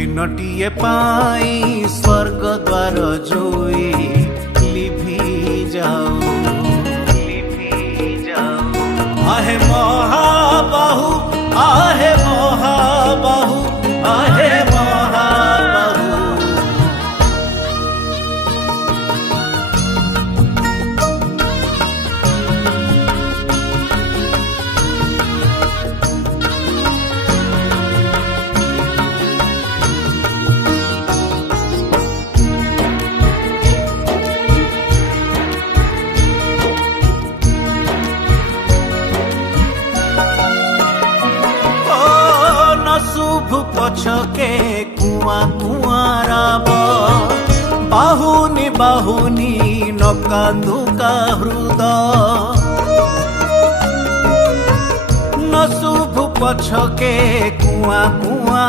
दिनटिए पाई स्वर्ग द्वार जोई लिभि जाऊ आहे महाबाहु आहे महाबाहु आहे महाबाहु। शुभ पछके कुआ कुआराब बाहुनी बाहुनी न कांदुका हृद न शुभ पछके कुआ कुआ